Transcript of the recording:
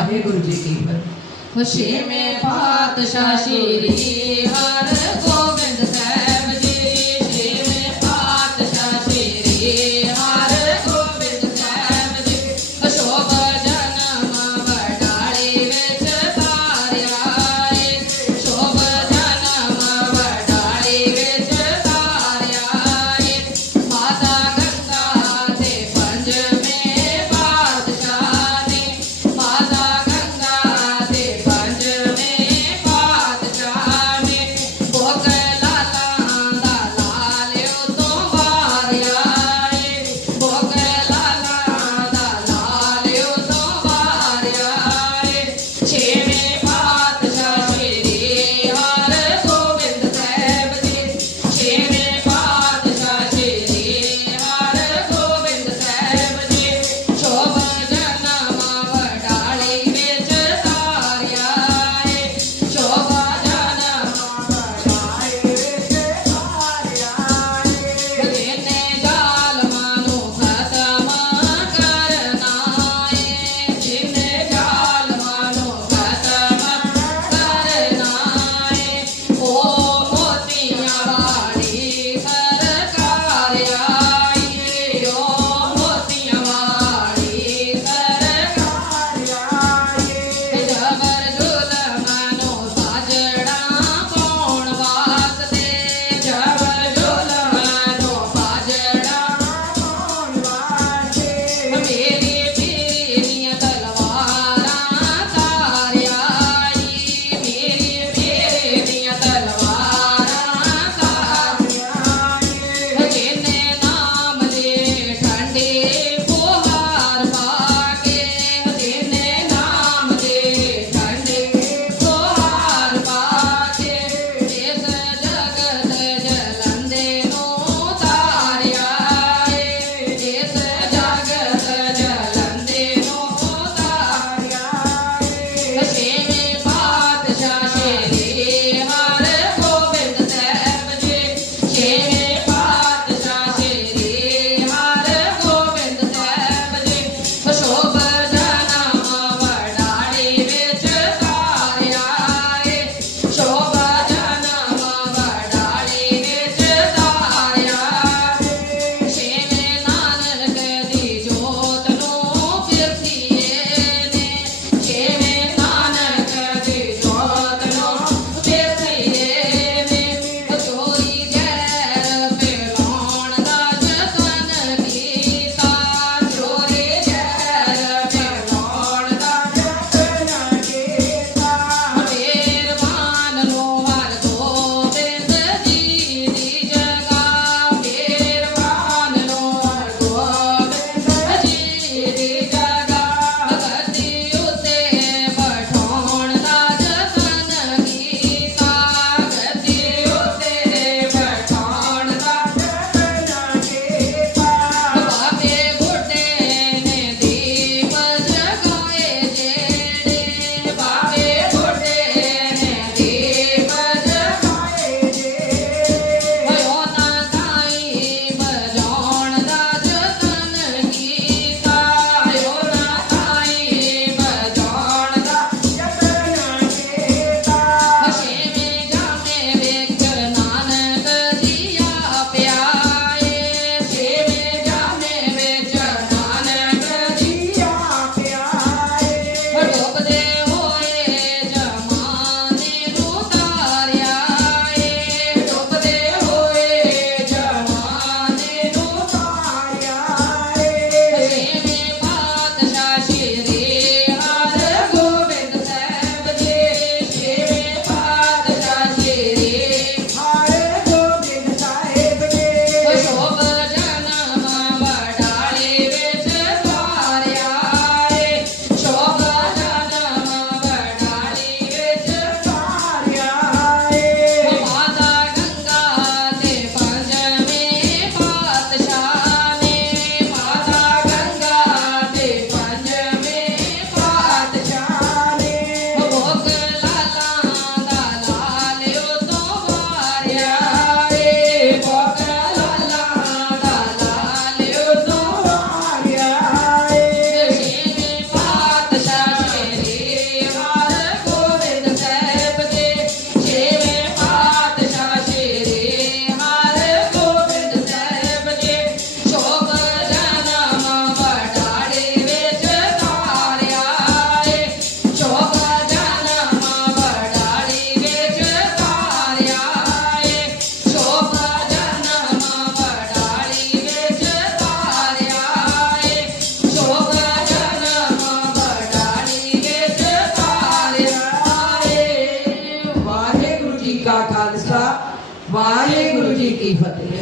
ਵਾਹਿਗੁਰੂ ਜੀ ਕੀ ਫਤਿਹ। ਹੋਸ਼ੇ ਮੇ ਪਾਤਸ਼ਾਹ ਸ਼੍ਰੀ ਹਰ ਗੋ Hallelujah ਕੀ ਫਤਿਹ